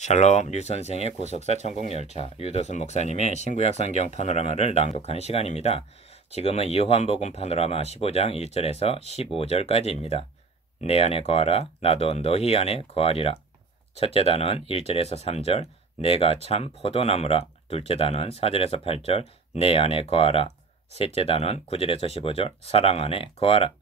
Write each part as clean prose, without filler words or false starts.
샬롬 류선생의 고속사 천국열차 유도순 목사님의 신구약 성경 파노라마를 낭독하는 시간입니다. 지금은 요한복음 파노라마 15장 1절에서 15절까지입니다. 내 안에 거하라 나도 너희 안에 거하리라. 첫째 단원 1절에서 3절 내가 참 포도나무라. 둘째 단원 4절에서 8절 내 안에 거하라. 셋째 단원 9절에서 15절 사랑 안에 거하라.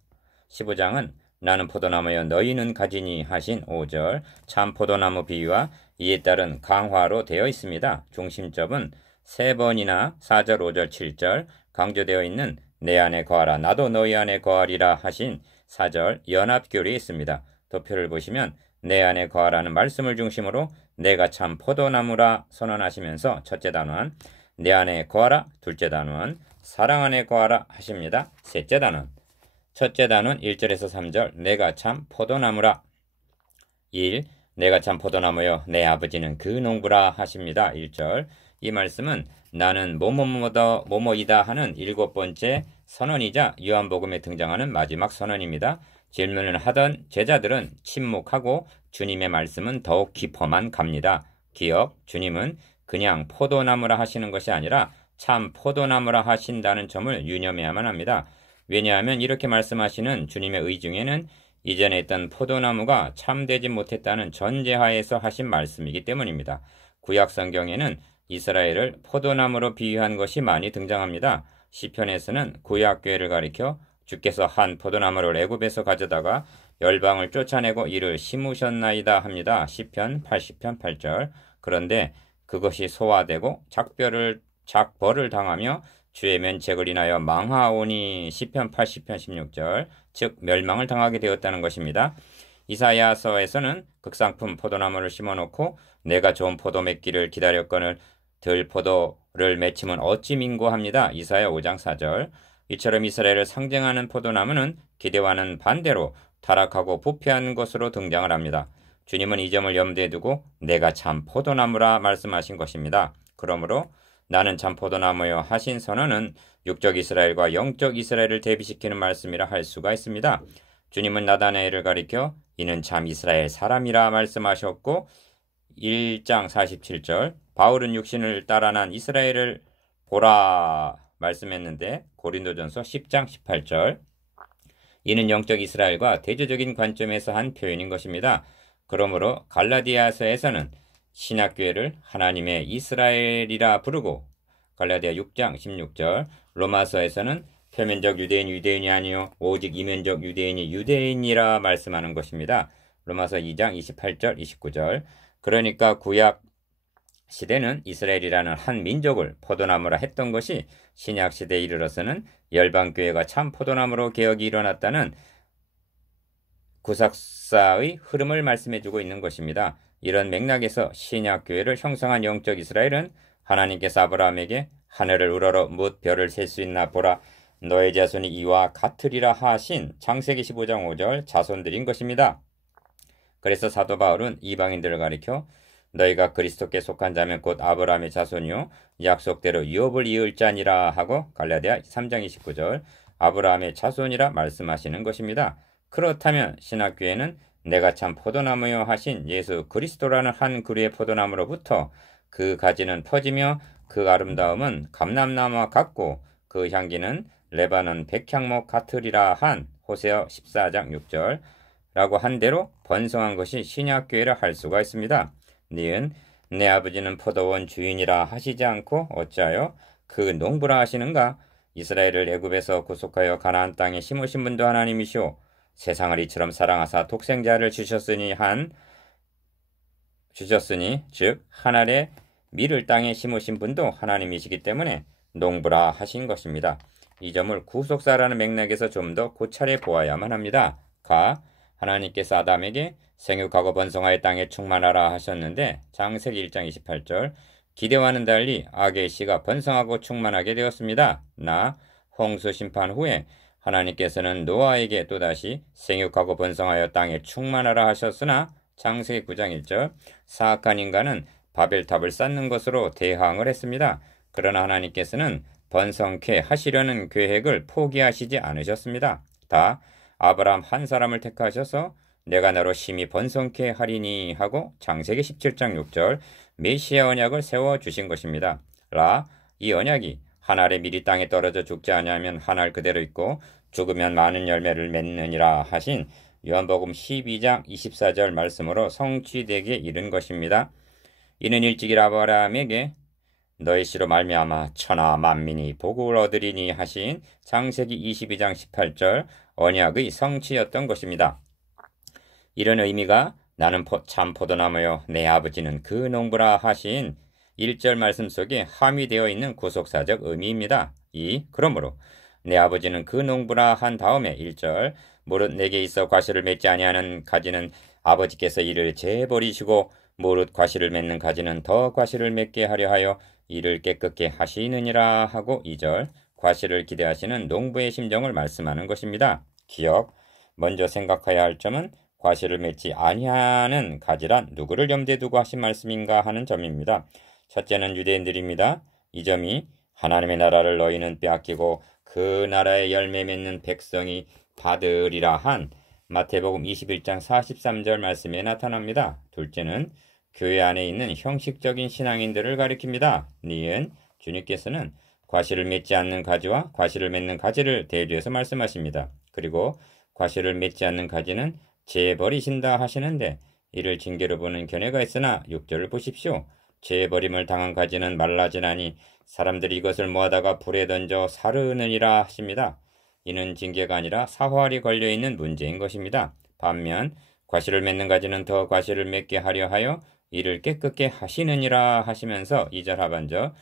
15장은 나는 포도나무여 너희는 가지니 하신 5절 참 포도나무 비유와 이에 따른 강화로 되어 있습니다. 중심점은 3번이나 4절, 5절, 7절 강조되어 있는 내 안에 거하라 나도 너희 안에 거하리라 하신 4절 연합교리에 있습니다. 도표를 보시면 내 안에 거하라는 말씀을 중심으로 내가 참 포도나무라 선언하시면서 첫째 단원 내 안에 거하라, 둘째 단원 사랑 안에 거하라 하십니다. 셋째 단원 첫째 단원 1절에서 3절 내가 참 포도나무라. 1. 내가 참 포도나무여 내 아버지는 그 농부라 하십니다. 1절 이 말씀은 나는 뭐뭐이다 하는 7번째 선언이자 요한복음에 등장하는 마지막 선언입니다. 질문을 하던 제자들은 침묵하고 주님의 말씀은 더욱 깊어만 갑니다. 기억, 주님은 그냥 포도나무라 하시는 것이 아니라 참 포도나무라 하신다는 점을 유념해야만 합니다. 왜냐하면 이렇게 말씀하시는 주님의 의중에는 이전에 있던 포도나무가 참되지 못했다는 전제하에서 하신 말씀이기 때문입니다. 구약 성경에는 이스라엘을 포도나무로 비유한 것이 많이 등장합니다. 시편에서는 구약 교회를 가리켜 주께서 한 포도나무를 애굽에서 가져다가 열방을 쫓아내고 이를 심으셨나이다 합니다. 시편 80편 8절. 그런데 그것이 소화되고 작벌을 당하며 주의 면책을 인하여 망하오니 시편 80편 16절 즉 멸망을 당하게 되었다는 것입니다. 이사야서에서는 극상품 포도나무를 심어놓고 내가 좋은 포도 맺기를 기다렸거늘 들포도를 맺히면 어찌 민고합니다. 이사야 5장 4절 이처럼 이스라엘을 상징하는 포도나무는 기대와는 반대로 타락하고 부패한 것으로 등장을 합니다. 주님은 이 점을 염두에 두고 내가 참 포도나무라 말씀하신 것입니다. 그러므로 나는 참 포도나무여 하신 선언은 육적 이스라엘과 영적 이스라엘을 대비시키는 말씀이라 할 수가 있습니다. 주님은 나다나엘을 가리켜 이는 참 이스라엘 사람이라 말씀하셨고 1장 47절 바울은 육신을 따라 난 이스라엘을 보라 말씀했는데 고린도전서 10장 18절 이는 영적 이스라엘과 대조적인 관점에서 한 표현인 것입니다. 그러므로 갈라디아서에서는 신약교회를 하나님의 이스라엘이라 부르고 갈라디아 6장 16절 로마서에서는 표면적 유대인이 아니요 오직 이면적 유대인이 유대인이라 말씀하는 것입니다. 로마서 2장 28절 29절 그러니까 구약 시대는 이스라엘이라는 한 민족을 포도나무라 했던 것이 신약 시대에 이르러서는 열방교회가 참 포도나무로 개혁이 일어났다는 구약사의 흐름을 말씀해주고 있는 것입니다. 이런 맥락에서 신약교회를 형성한 영적 이스라엘은 하나님께서 아브라함에게 하늘을 우러러 뭇 별을 셀 수 있나 보라 너의 자손이 이와 같으리라 하신 창세기 15장 5절 자손들인 것입니다. 그래서 사도 바울은 이방인들을 가리켜 너희가 그리스도께 속한 자면 곧 아브라함의 자손이요 약속대로 유업을 이을 자니라 하고 갈라디아 3장 29절 아브라함의 자손이라 말씀하시는 것입니다. 그렇다면 신학교회는 내가 참 포도나무여 하신 예수 그리스도라는 한 그루의 포도나무로부터 그 가지는 퍼지며 그 아름다움은 감람나무와 같고 그 향기는 레바논 백향목 같으리라 한 호세아 14장 6절 라고 한 대로 번성한 것이 신약교회라 할 수가 있습니다. 니은 내 아버지는 포도원 주인이라 하시지 않고 어찌하여 그 농부라 하시는가? 이스라엘을 애굽에서 구속하여 가나안 땅에 심으신 분도 하나님이시오 세상을 이처럼 사랑하사 독생자를 주셨으니 즉 하늘의 밀을 땅에 심으신 분도 하나님이시기 때문에 농부라 하신 것입니다. 이 점을 구속사라는 맥락에서 좀 더 고찰해 보아야만 합니다. 하나님께서 아담에게 생육하고 번성하여 땅에 충만하라 하셨는데 창세기 1장 28절 기대와는 달리 악의 씨가 번성하고 충만하게 되었습니다. 홍수 심판 후에 하나님께서는 노아에게 또다시 생육하고 번성하여 땅에 충만하라 하셨으나 창세기 9장 1절 사악한 인간은 바벨탑을 쌓는 것으로 대항을 했습니다. 그러나 하나님께서는 번성케 하시려는 계획을 포기하시지 않으셨습니다. 아브라함 한 사람을 택하셔서 내가 너로 심히 번성케 하리니 하고 창세기 17장 6절 메시아 언약을 세워주신 것입니다. 이 언약이 한 알의 밀이 땅에 떨어져 죽지 아니하면 한 알 그대로 있고 죽으면 많은 열매를 맺느니라 하신 요한복음 12장 24절 말씀으로 성취되게 이른 것입니다. 이는 일찍이 아브라함에게 너의 씨로 말미암아 천하 만민이 복을 얻으리니 하신 창세기 22장 18절 언약의 성취였던 것입니다. 이런 의미가 나는 참 포도나무요 내 아버지는 그 농부라 하신 1절 말씀 속에 함유되어 있는 구속사적 의미입니다. 그러므로 내 아버지는 그 농부라 한 다음에 1절 무릇 내게 있어 과실을 맺지 아니하는 가지는 아버지께서 이를 재버리시고 무릇 과실을 맺는 가지는 더 과실을 맺게 하려 하여 이를 깨끗게 하시느니라 하고 2절 과실을 기대하시는 농부의 심정을 말씀하는 것입니다. 먼저 생각해야 할 점은 과실을 맺지 아니하는 가지란 누구를 염두에 두고 하신 말씀인가 하는 점입니다. 첫째는 유대인들입니다. 이 점이 하나님의 나라를 너희는 빼앗기고 그 나라의 열매 맺는 백성이 받으리라 한 마태복음 21장 43절 말씀에 나타납니다. 둘째는 교회 안에 있는 형식적인 신앙인들을 가리킵니다. 주님께서는 과실을 맺지 않는 가지와 과실을 맺는 가지를 대조해서 말씀하십니다. 그리고 과실을 맺지 않는 가지는 재버리신다 하시는데 이를 징계로 보는 견해가 있으나 6절을 보십시오. 재버림을 당한 가지는 말라지나니 사람들이 이것을 모아다가 불에 던져 사르느니라 하십니다. 이는 징계가 아니라 사활이 걸려있는 문제인 것입니다. 반면 과실을 맺는 가지는 더 과실을 맺게 하려 하여 이를 깨끗게 하시느니라 하시면서 2절 하반절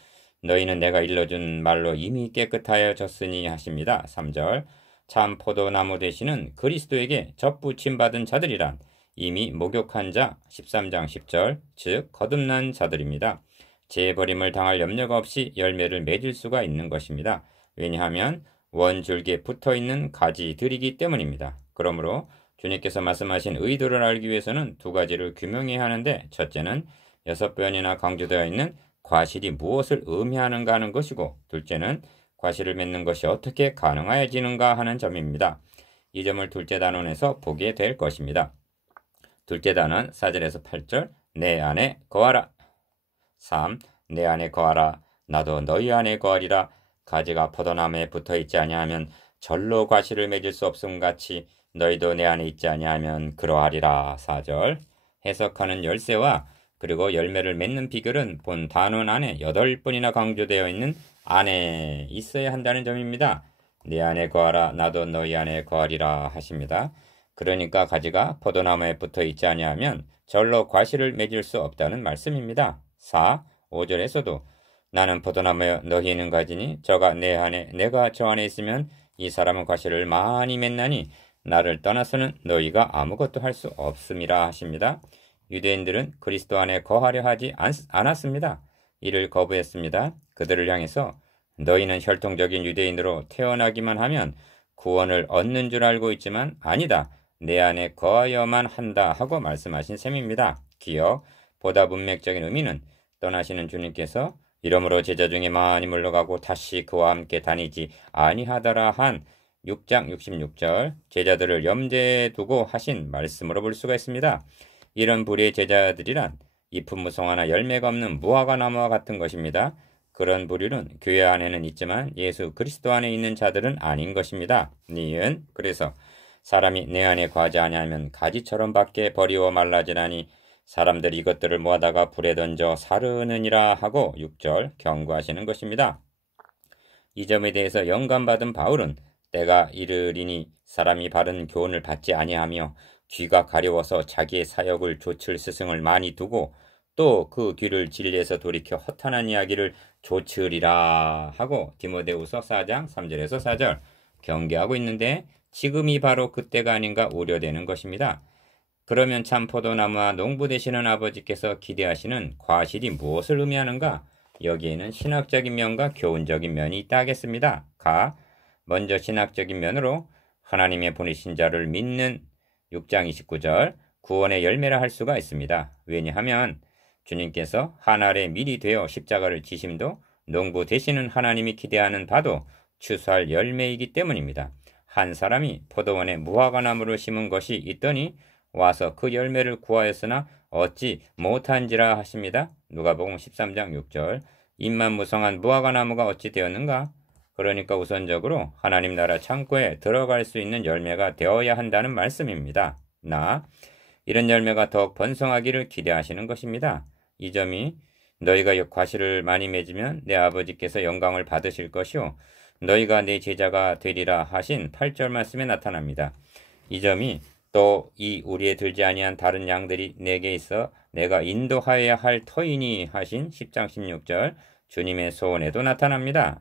너희는 내가 일러준 말로 이미 깨끗하여졌으니 하십니다. 3절 참 포도나무 되시는 그리스도에게 접붙임 받은 자들이란 이미 목욕한 자 13장 10절 즉 거듭난 자들입니다. 재버림을 당할 염려가 없이 열매를 맺을 수가 있는 것입니다. 왜냐하면 원줄기에 붙어있는 가지들이기 때문입니다. 그러므로 주님께서 말씀하신 의도를 알기 위해서는 두 가지를 규명해야 하는데 첫째는 6번이나 강조되어 있는 과실이 무엇을 의미하는가 하는 것이고 둘째는 과실을 맺는 것이 어떻게 가능해지는가 하는 점입니다. 이 점을 둘째 단원에서 보게 될 것입니다. 둘째 단원 4절에서 8절 내 안에 거하라 3. 내 안에 거하라 나도 너희 안에 거하리라 가지가 포도나무에 붙어있지 아니하면 절로 과실을 맺을 수 없음같이 너희도 내 안에 있지 아니하면 그러하리라 4절 해석하는 열쇠와 그리고 열매를 맺는 비결은 본 단원 안에 8번이나 강조되어 있는 안에 있어야 한다는 점입니다. 내 안에 거하라 나도 너희 안에 거하리라 하십니다. 그러니까 가지가 포도나무에 붙어 있지 아니하면 절로 과실을 맺을 수 없다는 말씀입니다. 5절에서도 나는 포도나무여 너희는 가지니 저가 내 안에 내가 저 안에 있으면 이 사람은 과실을 많이 맺나니 나를 떠나서는 너희가 아무것도 할 수 없음이라 하십니다. 유대인들은 그리스도 안에 거하려 하지 않았습니다. 이를 거부했습니다. 그들을 향해서 너희는 혈통적인 유대인으로 태어나기만 하면 구원을 얻는 줄 알고 있지만 아니다. 내 안에 거하여만 한다 하고 말씀하신 셈입니다. 보다 문맥적인 의미는 떠나시는 주님께서 이러므로 제자 중에 많이 물러가고 다시 그와 함께 다니지 아니하더라 한 6장 66절 제자들을 염두에 두고 하신 말씀으로 볼 수가 있습니다. 이런 부류의 제자들이란 잎은 무성하나 열매가 없는 무화과 나무와 같은 것입니다. 그런 부류는 교회 안에는 있지만 예수 그리스도 안에 있는 자들은 아닌 것입니다. 그래서 사람이 내 안에 거하지 아니하면 가지처럼 밖에 버리워 말라지나니 사람들이 이것들을 모아다가 불에 던져 사르느니라 하고 6절 경고하시는 것입니다. 이 점에 대해서 영감받은 바울은 때가 이르리니 사람이 바른 교훈을 받지 아니하며 귀가 가려워서 자기의 사역을 조칠 스승을 많이 두고 또 그 귀를 진리에서 돌이켜 허탄한 이야기를 조치으리라 하고 디모데후서 4장 3절에서 4절 경계하고 있는데 지금이 바로 그때가 아닌가 우려되는 것입니다. 그러면 참 포도나무와 농부 되시는 아버지께서 기대하시는 과실이 무엇을 의미하는가? 여기에는 신학적인 면과 교훈적인 면이 있다 하겠습니다. 먼저 신학적인 면으로 하나님의 보내신 자를 믿는 6장 29절 구원의 열매라 할 수가 있습니다. 왜냐하면 주님께서 한 알의 밀이 되어 십자가를 지심도 농부 되시는 하나님이 기대하는 바도 추수할 열매이기 때문입니다. 한 사람이 포도원에 무화과 나무를 심은 것이 있더니 와서 그 열매를 구하였으나 얻지 못한지라 하십니다. 누가복음 13장 6절. 잎만 무성한 무화과 나무가 어찌 되었는가? 그러니까 우선적으로 하나님 나라 창고에 들어갈 수 있는 열매가 되어야 한다는 말씀입니다. 이런 열매가 더욱 번성하기를 기대하시는 것입니다. 이 점이 너희가 과실을 많이 맺으면 내 아버지께서 영광을 받으실 것이요 너희가 내 제자가 되리라 하신 8절 말씀에 나타납니다. 이 점이 또 이 우리에 들지 아니한 다른 양들이 내게 있어 내가 인도하여야 할 터이니 하신 10장 16절 주님의 소원에도 나타납니다.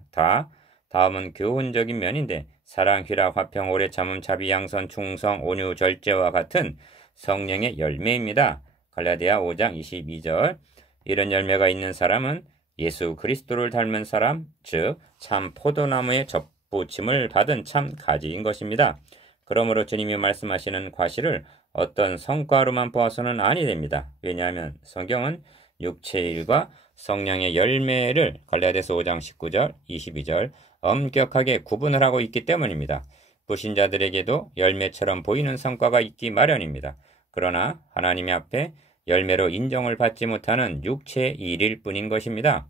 다음은 교훈적인 면인데 사랑, 희락, 화평, 오래 참음, 자비, 양선, 충성, 온유, 절제와 같은 성령의 열매입니다. 갈라디아 5장 22절. 이런 열매가 있는 사람은 예수 그리스도를 닮은 사람, 즉 참 포도나무의 접붙임을 받은 참 가지인 것입니다. 그러므로 주님이 말씀하시는 과실을 어떤 성과로만 보아서는 아니 됩니다. 왜냐하면 성경은 육체의 일과 성령의 열매를 갈라디아서 5장 19절, 22절 엄격하게 구분을 하고 있기 때문입니다. 불신자들에게도 열매처럼 보이는 성과가 있기 마련입니다. 그러나 하나님 앞에 열매로 인정을 받지 못하는 육체의 일일 뿐인 것입니다.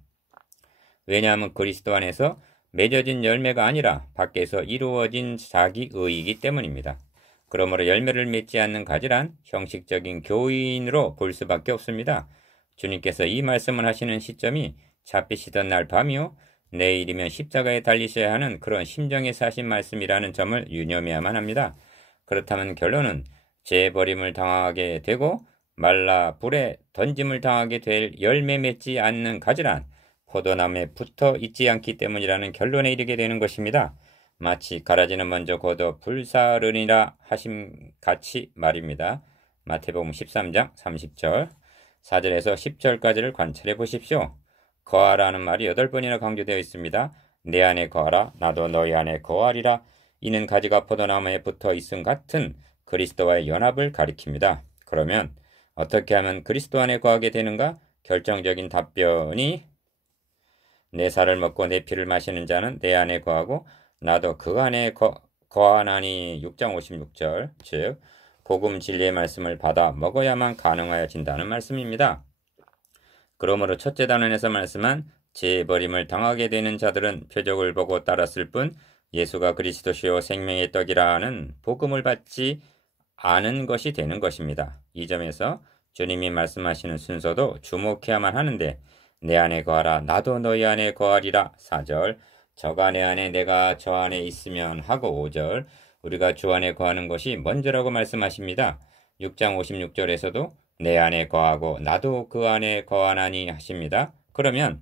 왜냐하면 그리스도 안에서 맺어진 열매가 아니라 밖에서 이루어진 자기 의이기 때문입니다. 그러므로 열매를 맺지 않는 가지란 형식적인 교인으로 볼 수밖에 없습니다. 주님께서 이 말씀을 하시는 시점이 잡히시던 날 밤이요 내일이면 십자가에 달리셔야 하는 그런 심정에서 하신 말씀이라는 점을 유념해야만 합니다. 그렇다면 결론은 재버림을 당하게 되고 말라 불에 던짐을 당하게 될 열매 맺지 않는 가지란 포도나무에 붙어 있지 않기 때문이라는 결론에 이르게 되는 것입니다. 마치 가라지는 먼저 걷어 불사르니라 하심 같이 말입니다. 마태복음 13장 30절 4절에서 10절까지를 관찰해 보십시오. 거하라는 말이 8번이나 강조되어 있습니다. 내 안에 거하라 나도 너희 안에 거하리라. 이는 가지가 포도나무에 붙어 있음 같은 그리스도와의 연합을 가리킵니다. 그러면 어떻게 하면 그리스도 안에 거하게 되는가? 결정적인 답변이 내 살을 먹고 내 피를 마시는 자는 내 안에 거하고 나도 그 안에 거하나니 6장 56절 즉 복음 진리의 말씀을 받아 먹어야만 가능하여진다는 말씀입니다. 그러므로 첫째 단원에서 말씀한 재버림을 당하게 되는 자들은 표적을 보고 따랐을 뿐 예수가 그리스도시요 생명의 떡이라는 복음을 받지 않은 것이 되는 것입니다. 이 점에서 주님이 말씀하시는 순서도 주목해야만 하는데 내 안에 거하라 나도 너희 안에 거하리라 4절 저가 내 안에 내가 저 안에 있으면 하고 5절 우리가 주 안에 거하는 것이 먼저라고 말씀하십니다. 6장 56절에서도 내 안에 거하고 나도 그 안에 거하나니 하십니다. 그러면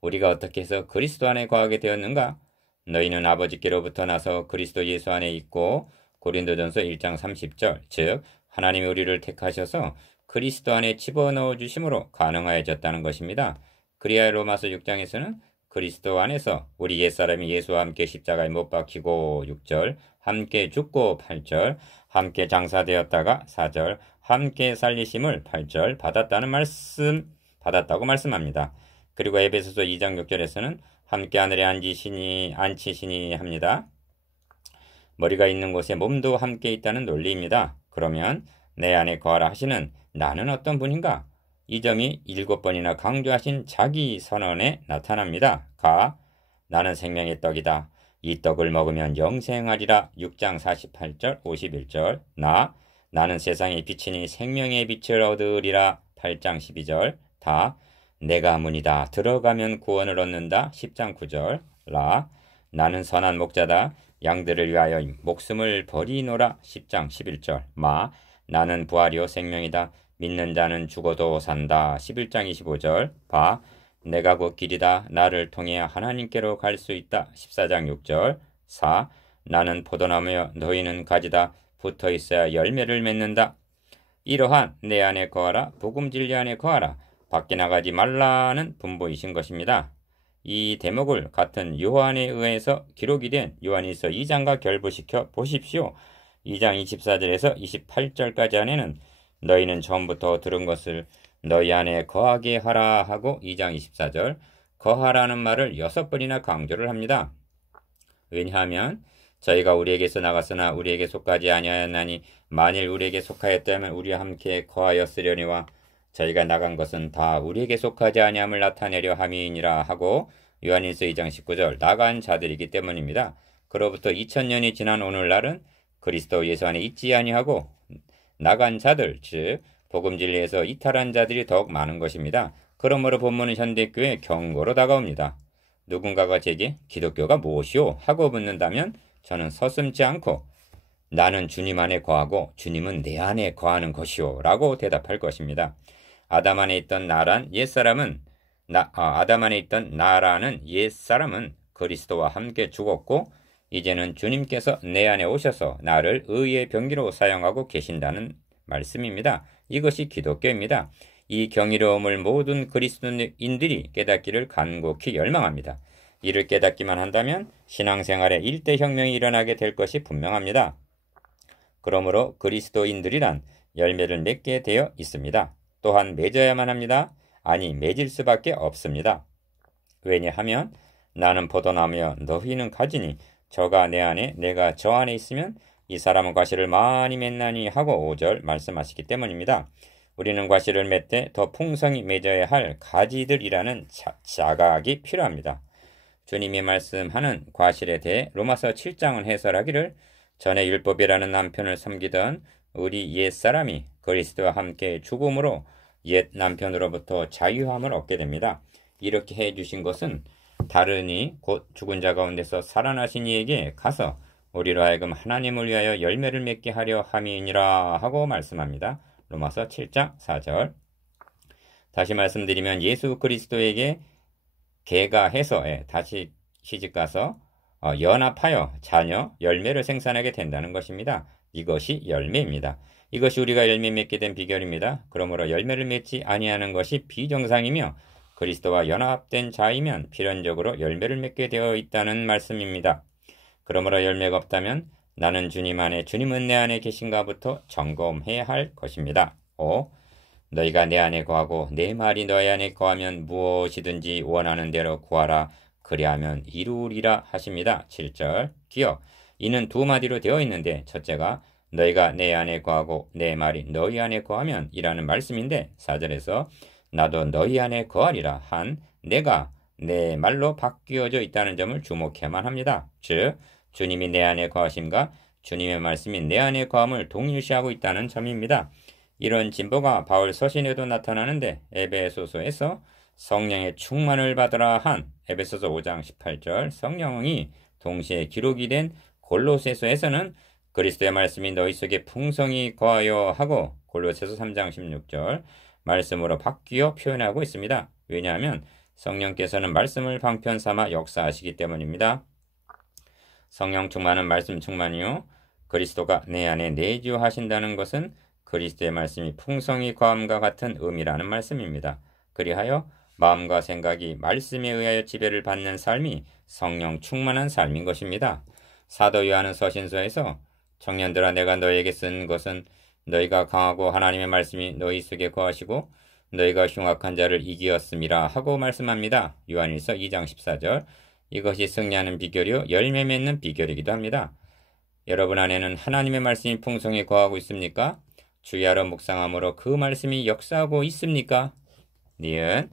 우리가 어떻게 해서 그리스도 안에 거하게 되었는가? 너희는 아버지께로부터 나서 그리스도 예수 안에 있고 고린도전서 1장 30절 즉 하나님이 우리를 택하셔서 그리스도 안에 집어넣어 주심으로 가능하여졌다는 것입니다. 그리하여 로마서 6장에서는 그리스도 안에서 우리 옛사람이 예수와 함께 십자가에 못 박히고 6절 함께 죽고 8절 함께 장사되었다가 4절 함께 살리심을 8절 받았다고 말씀합니다. 그리고 에베소서 2장 6절에서는 함께 하늘에 앉히시니 합니다. 머리가 있는 곳에 몸도 함께 있다는 논리입니다. 그러면 내 안에 거하라 하시는 나는 어떤 분인가? 이 점이 7번이나 강조하신 자기 선언에 나타납니다. 나는 생명의 떡이다. 이 떡을 먹으면 영생하리라 6장 48절 51절 나는 세상의 빛이니 생명의 빛을 얻으리라 8장 12절 내가 문이다. 들어가면 구원을 얻는다 10장 9절 나는 선한 목자다. 양들을 위하여 목숨을 버리노라 10장 11절 나는 부활이요 생명이다. 믿는 자는 죽어도 산다 11장 25절 내가 곧 길이다. 나를 통해 하나님께로 갈 수 있다 14장 6절 나는 포도나무여 너희는 가지다. 붙어 있어야 열매를 맺는다. 이러한 내 안에 거하라 복음 진리 안에 거하라 밖에 나가지 말라는 분보이신 것입니다. 이 대목을 같은 요한에 의해서 기록이 된 요한일서 2장과 결부시켜 보십시오. 2장 24절에서 28절까지 안에는 너희는 처음부터 들은 것을 너희 안에 거하게 하라 하고 2장 24절 거하라는 말을 6번이나 강조를 합니다. 왜냐하면 저희가 우리에게서 나갔으나 우리에게 속하지 아니하였나니 만일 우리에게 속하였다면 우리와 함께 거하였으려니와 저희가 나간 것은 다 우리에게 속하지 아니함을 나타내려 함이니라 하고 요한일서 2장 19절 나간 자들이기 때문입니다. 그로부터 2000년이 지난 오늘날은 그리스도 예수 안에 있지 아니하고 나간 자들 즉 복음 진리에서 이탈한 자들이 더욱 많은 것입니다. 그러므로 본문은 현대교회 경고로 다가옵니다. 누군가가 제게 기독교가 무엇이오? 하고 묻는다면 저는 서슴지 않고 나는 주님 안에 거하고 주님은 내 안에 거하는 것이오 라고 대답할 것입니다. 아담 안에 있던 나라는 옛사람은 그리스도와 함께 죽었고 이제는 주님께서 내 안에 오셔서 나를 의의 병기로 사용하고 계신다는 말씀입니다. 이것이 기독교입니다. 이 경이로움을 모든 그리스도인들이 깨닫기를 간곡히 열망합니다. 이를 깨닫기만 한다면 신앙생활에 일대 혁명이 일어나게 될 것이 분명합니다. 그러므로 그리스도인들이란 열매를 맺게 되어 있습니다. 또한 맺어야만 합니다. 아니 맺을 수밖에 없습니다. 왜냐하면 나는 포도나무여 너희는 가지니 저가 내 안에 내가 저 안에 있으면 이 사람은 과실을 많이 맺나니 하고 5절 말씀하시기 때문입니다. 우리는 과실을 맺되 더 풍성히 맺어야 할 가지들이라는 자각이 필요합니다. 주님이 말씀하는 과실에 대해 로마서 7장은 해설하기를 전에 율법이라는 남편을 섬기던 우리 옛사람이 그리스도와 함께 죽음으로 옛 남편으로부터 자유함을 얻게 됩니다. 이렇게 해주신 것은 다르니 곧 죽은 자 가운데서 살아나신 이에게 가서 우리로 하여금 하나님을 위하여 열매를 맺게 하려 함이니라 하고 말씀합니다. 로마서 7장 4절. 다시 말씀드리면 예수 그리스도에게 개가해서 다시 시집가서 연합하여 자녀 열매를 생산하게 된다는 것입니다. 이것이 열매입니다. 이것이 우리가 열매 맺게 된 비결입니다. 그러므로 열매를 맺지 아니하는 것이 비정상이며 그리스도와 연합된 자이면 필연적으로 열매를 맺게 되어 있다는 말씀입니다. 그러므로 열매가 없다면 나는 주님 안에 주님은 내 안에 계신가부터 점검해야 할 것입니다. 5. 너희가 내 안에 거하고 내 말이 너희 안에 거하면 무엇이든지 원하는 대로 구하라 그리하면 이루리라 하십니다. 7절. 기억. 이는 두 마디로 되어 있는데 첫째가 너희가 내 안에 거하고 내 말이 너희 안에 거하면 이라는 말씀인데 4절에서 나도 너희 안에 거하리라 한 내가 내 말로 바뀌어져 있다는 점을 주목해야만 합니다. 즉 주님이 내 안에 거하심과 주님의 말씀이 내 안에 거함을 동일시하고 있다는 점입니다. 이런 진보가 바울 서신에도 나타나는데 에베소서에서 성령의 충만을 받으라 한 에베소서 5장 18절 성령이 동시에 기록이 된 골로새서에서는 그리스도의 말씀이 너희 속에 풍성히 거하여 하고 골로새서 3장 16절 말씀으로 바뀌어 표현하고 있습니다. 왜냐하면 성령께서는 말씀을 방편 삼아 역사하시기 때문입니다. 성령 충만은 말씀 충만이요 그리스도가 내 안에 내주하신다는 것은 그리스도의 말씀이 풍성히 거함과 같은 의미라는 말씀입니다. 그리하여 마음과 생각이 말씀에 의하여 지배를 받는 삶이 성령 충만한 삶인 것입니다. 사도 요한은 서신서에서 청년들아 내가 너희에게 쓴 것은 너희가 강하고 하나님의 말씀이 너희 속에 거하시고 너희가 흉악한 자를 이기었음이라 하고 말씀합니다. 요한일서 2장 14절. 이것이 승리하는 비결이요 열매 맺는 비결이기도 합니다. 여러분 안에는 하나님의 말씀이 풍성히 거하고 있습니까? 주야로 묵상함으로 그 말씀이 역사하고 있습니까? 니은.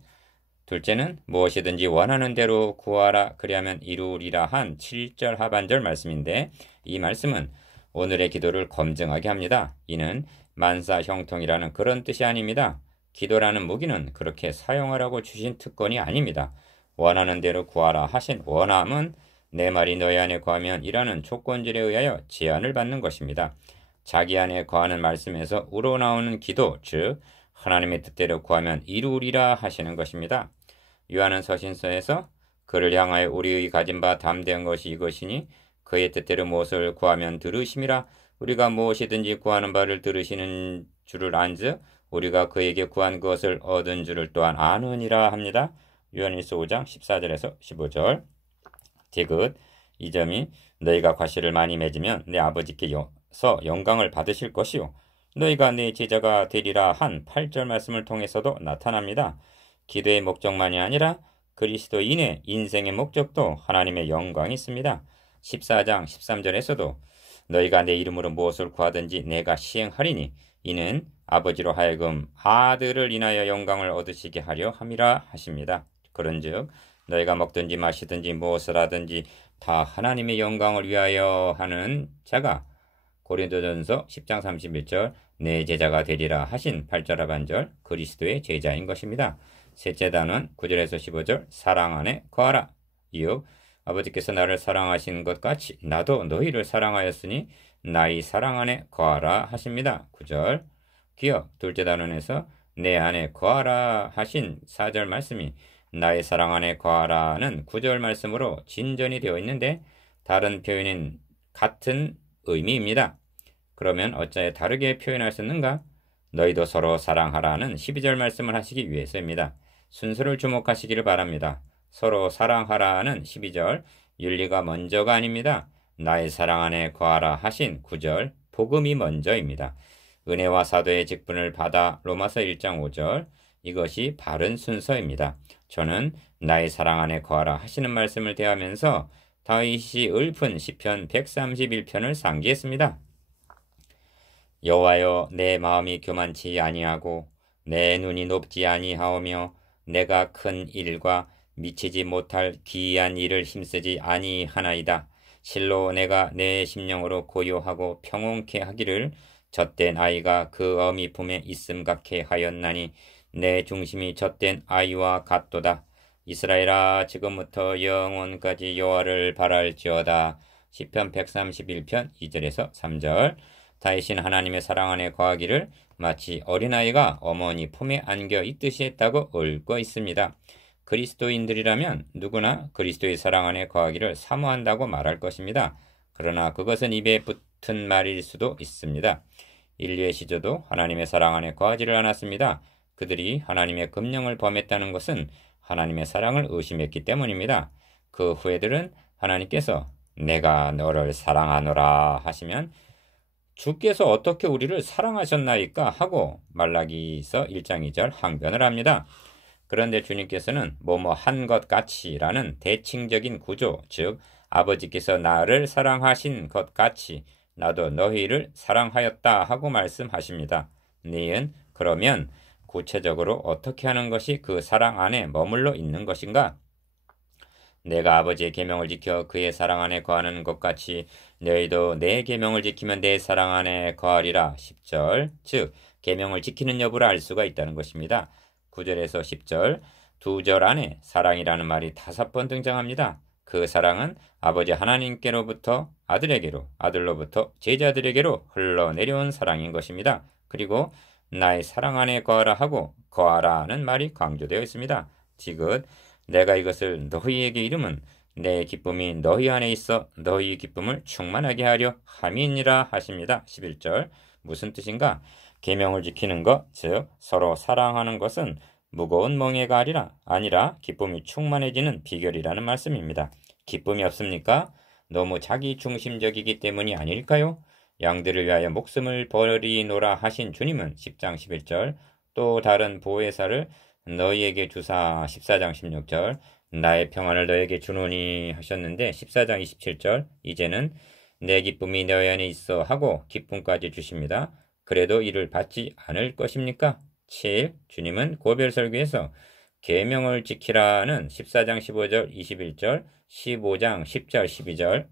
둘째는 무엇이든지 원하는 대로 구하라 그리하면 이루리라 한 7절 하반절 말씀인데 이 말씀은 오늘의 기도를 검증하게 합니다. 이는 만사 형통이라는 그런 뜻이 아닙니다. 기도라는 무기는 그렇게 사용하라고 주신 특권이 아닙니다. 원하는 대로 구하라 하신 원함은 내 말이 너희 안에 거하면 이라는 조건절에 의하여 제한을 받는 것입니다. 자기 안에 거하는 말씀에서 우러나오는 기도, 즉 하나님의 뜻대로 구하면 이루리라 하시는 것입니다. 요한은 서신서에서 그를 향하여 우리의 가진 바 담대한 것이 이것이니 그의 뜻대로 무엇을 구하면 들으심이라 우리가 무엇이든지 구하는 바를 들으시는 줄을 안즉 우리가 그에게 구한 것을 얻은 줄을 또한 아느니라 합니다. 요한일서 5장 14절에서 15절. 디귿. 이 점이 너희가 과실을 많이 맺으면 내 아버지께서 영광을 받으실 것이요 너희가 내 제자가 되리라 한 8절 말씀을 통해서도 나타납니다. 기도의 목적만이 아니라 그리스도인의 인생의 목적도 하나님의 영광이 있습니다. 14장 13절에서도 너희가 내 이름으로 무엇을 구하든지 내가 시행하리니 이는 아버지로 하여금 아들을 인하여 영광을 얻으시게 하려 함이라 하십니다. 그런즉 너희가 먹든지 마시든지 무엇을 하든지 다 하나님의 영광을 위하여 하는 자가 고린도전서 10장 31절 내 제자가 되리라 하신 8절 하반절 그리스도의 제자인 것입니다. 셋째 단원 9절에서 15절 사랑 안에 거하라. 이어 아버지께서 나를 사랑하신 것 같이 나도 너희를 사랑하였으니 나의 사랑 안에 거하라 하십니다. 9절 기억 둘째 단원에서 내 안에 거하라 하신 4절 말씀이 나의 사랑 안에 거하라는 9절 말씀으로 진전이 되어 있는데 다른 표현인 같은 의미입니다. 그러면 어찌하여 다르게 표현할 수 있는가? 너희도 서로 사랑하라는 12절 말씀을 하시기 위해서입니다. 순서를 주목하시기를 바랍니다. 서로 사랑하라는 12절 윤리가 먼저가 아닙니다. 나의 사랑 안에 거하라 하신 9절 복음이 먼저입니다. 은혜와 사도의 직분을 받아 로마서 1장 5절 이것이 바른 순서입니다. 저는 나의 사랑 안에 거하라 하시는 말씀을 대하면서 다윗이 읊은 시편 131편을 상기했습니다. 여호와여 내 마음이 교만치 아니하고 내 눈이 높지 아니하오며 내가 큰 일과 미치지 못할 기이한 일을 힘쓰지 아니하나이다. 실로 내가 내 심령으로 고요하고 평온케 하기를 젖된 아이가 그 어미 품에 있음 같게 하였나니 내 중심이 젖된 아이와 같도다. 이스라엘아 지금부터 영원까지 여호와를 바랄지어다. 시편 131편 2절에서 3절 다윗은 하나님의 사랑 안에 거하기를 마치 어린아이가 어머니 품에 안겨 있듯이 했다고 읊고 있습니다. 그리스도인들이라면 누구나 그리스도의 사랑 안에 거하기를 사모한다고 말할 것입니다. 그러나 그것은 입에 붙은 말일 수도 있습니다. 인류의 시조도 하나님의 사랑 안에 거하지를 않았습니다. 그들이 하나님의 금령을 범했다는 것은 하나님의 사랑을 의심했기 때문입니다. 그 후에들은 하나님께서 내가 너를 사랑하노라 하시면 주께서 어떻게 우리를 사랑하셨나이까 하고 말라기서 1장 2절 항변을 합니다. 그런데 주님께서는 뭐뭐 한 것 같이라는 대칭적인 구조, 즉 아버지께서 나를 사랑하신 것 같이 나도 너희를 사랑하였다 하고 말씀하십니다. 니은 그러면 구체적으로 어떻게 하는 것이 그 사랑 안에 머물러 있는 것인가? 내가 아버지의 계명을 지켜 그의 사랑 안에 거하는 것 같이 너희도 내 계명을 지키면 내 사랑 안에 거하리라. 10절 즉 계명을 지키는 여부를 알 수가 있다는 것입니다. 9절에서 10절 두 절 안에 사랑이라는 말이 5번 등장합니다. 그 사랑은 아버지 하나님께로부터 아들에게로 아들로부터 제자들에게로 흘러내려온 사랑인 것입니다. 그리고 나의 사랑 안에 거하라 하고 거하라는 말이 강조되어 있습니다. 지금 내가 이것을 너희에게 이름은 내 기쁨이 너희 안에 있어 너희 기쁨을 충만하게 하려 함이니라 하십니다. 11절 무슨 뜻인가? 계명을 지키는 것, 즉 서로 사랑하는 것은 무거운 멍에가 아니라 기쁨이 충만해지는 비결이라는 말씀입니다. 기쁨이 없습니까? 너무 자기 중심적이기 때문이 아닐까요? 양들을 위하여 목숨을 버리노라 하신 주님은 10장 11절 또 다른 보혜사를 너희에게 주사 14장 16절 나의 평안을 너에게 주노니 하셨는데 14장 27절 이제는 내 기쁨이 너희 안에 있어 하고 기쁨까지 주십니다. 그래도 이를 받지 않을 것입니까? 7. 주님은 고별설교에서 계명을 지키라는 14장 15절 21절 15장 10절 12절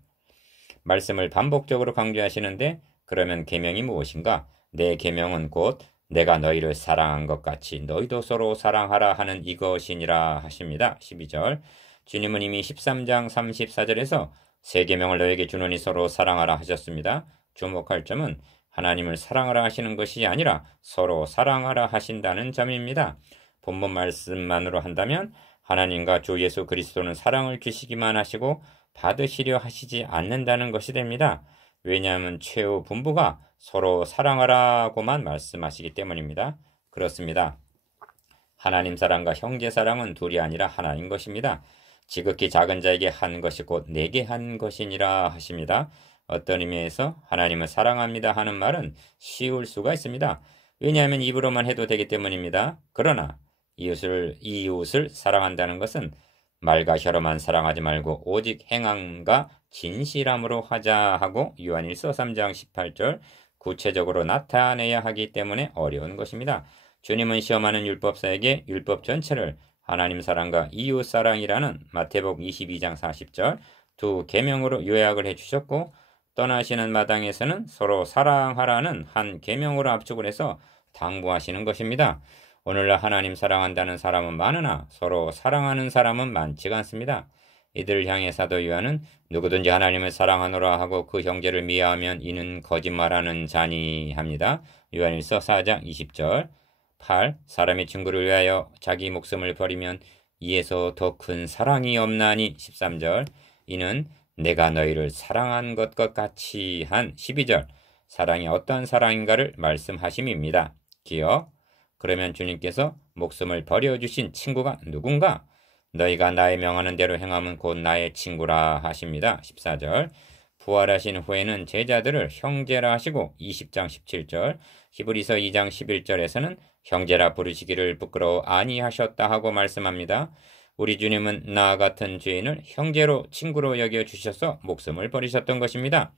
말씀을 반복적으로 강조하시는데 그러면 계명이 무엇인가? 내 계명은 곧 내가 너희를 사랑한 것 같이 너희도 서로 사랑하라 하는 이것이니라 하십니다. 12절 주님은 이미 13장 34절에서 새 계명을 너에게 주노니 서로 사랑하라 하셨습니다. 주목할 점은 하나님을 사랑하라 하시는 것이 아니라 서로 사랑하라 하신다는 점입니다. 본문 말씀만으로 한다면 하나님과 주 예수 그리스도는 사랑을 주시기만 하시고 받으시려 하시지 않는다는 것이 됩니다. 왜냐하면 최후 분부가 서로 사랑하라고만 말씀하시기 때문입니다. 그렇습니다. 하나님 사랑과 형제 사랑은 둘이 아니라 하나인 것입니다. 지극히 작은 자에게 한 것이 곧 내게 한 것이니라 하십니다. 어떤 의미에서 하나님을 사랑합니다 하는 말은 쉬울 수가 있습니다. 왜냐하면 입으로만 해도 되기 때문입니다. 그러나 이웃을 사랑한다는 것은 말과 혀로만 사랑하지 말고 오직 행함과 진실함으로 하자 하고 요한일서 3장 18절 구체적으로 나타내야 하기 때문에 어려운 것입니다. 주님은 시험하는 율법사에게 율법 전체를 하나님 사랑과 이웃 사랑이라는 마태복음 22장 40절 두 계명으로 요약을 해주셨고 떠나시는 마당에서는 서로 사랑하라는 한 계명으로 압축을 해서 당부하시는 것입니다. 오늘날 하나님 사랑한다는 사람은 많으나 서로 사랑하는 사람은 많지가 않습니다. 이들을 향해 사도 요한은 누구든지 하나님을 사랑하노라 하고 그 형제를 미워하면 이는 거짓말하는 자니 합니다. 요한일서 4장 20절 8. 사람의 친구를 위하여 자기 목숨을 버리면 이에서 더 큰 사랑이 없나니 13절 이는 내가 너희를 사랑한 것과 같이 한 12절 사랑이 어떠한 사랑인가를 말씀하심입니다. 기억. 그러면 주님께서 목숨을 버려주신 친구가 누군가? 너희가 나의 명하는 대로 행하면 곧 나의 친구라 하십니다. 14절 부활하신 후에는 제자들을 형제라 하시고 20장 17절 히브리서 2장 11절에서는 형제라 부르시기를 부끄러워 아니하셨다 하고 말씀합니다. 우리 주님은 나 같은 죄인을 형제로 친구로 여겨주셔서 목숨을 버리셨던 것입니다.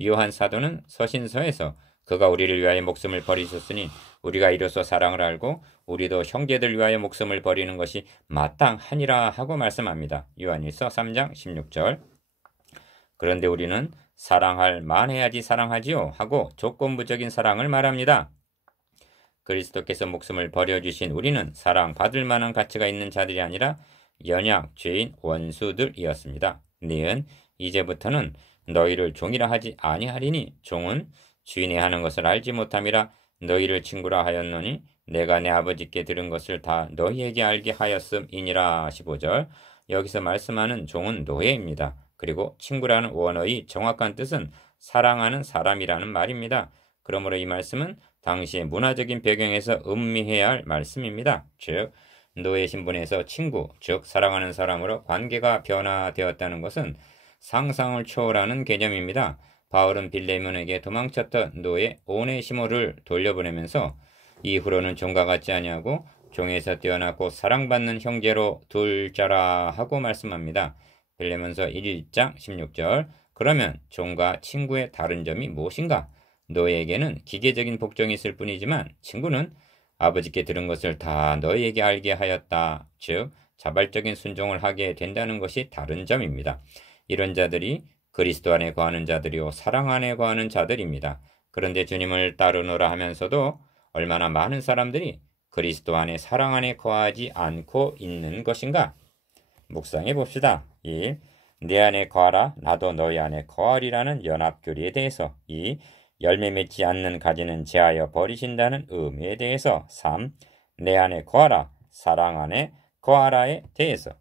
요한 사도는 서신서에서 그가 우리를 위하여 목숨을 버리셨으니 우리가 이로써 사랑을 알고 우리도 형제들 위하여 목숨을 버리는 것이 마땅하니라 하고 말씀합니다. 요한일서 3장 16절 그런데 우리는 사랑할 만해야지 사랑하지요 하고 조건부적인 사랑을 말합니다. 그리스도께서 목숨을 버려주신 우리는 사랑받을 만한 가치가 있는 자들이 아니라 연약, 죄인, 원수들이었습니다. 니은 이제부터는 너희를 종이라 하지 아니하리니 종은 주인이 하는 것을 알지 못함이라 너희를 친구라 하였노니 내가 내 아버지께 들은 것을 다 너희에게 알게 하였음이니라 15절 여기서 말씀하는 종은 노예입니다. 그리고 친구라는 원어의 정확한 뜻은 사랑하는 사람이라는 말입니다. 그러므로 이 말씀은 당시의 문화적인 배경에서 음미해야 할 말씀입니다. 즉 노예 신분에서 친구, 즉 사랑하는 사람으로 관계가 변화되었다는 것은 상상을 초월하는 개념입니다. 바울은 빌레몬에게 도망쳤던 노예 오네시모를 돌려보내면서 이후로는 종과 같지 아니하고 종에서 뛰어나고 사랑받는 형제로 둘 자라 하고 말씀합니다. 빌레몬서 1장 16절 그러면 종과 친구의 다른 점이 무엇인가? 노예에게는 기계적인 복종이 있을 뿐이지만 친구는 아버지께 들은 것을 다 너희에게 알게 하였다. 즉 자발적인 순종을 하게 된다는 것이 다른 점입니다. 이런 자들이 그리스도 안에 거하는 자들이요 사랑 안에 거하는 자들입니다. 그런데 주님을 따르노라 하면서도 얼마나 많은 사람들이 그리스도 안에 사랑 안에 거하지 않고 있는 것인가? 묵상해 봅시다. 1. 내 안에 거하라 나도 너희 안에 거하리라는 연합교리에 대해서 2. 열매 맺지 않는 가지는 제하여 버리신다는 의미에 대해서 3. 내 안에 거하라 사랑 안에 거하라에 대해서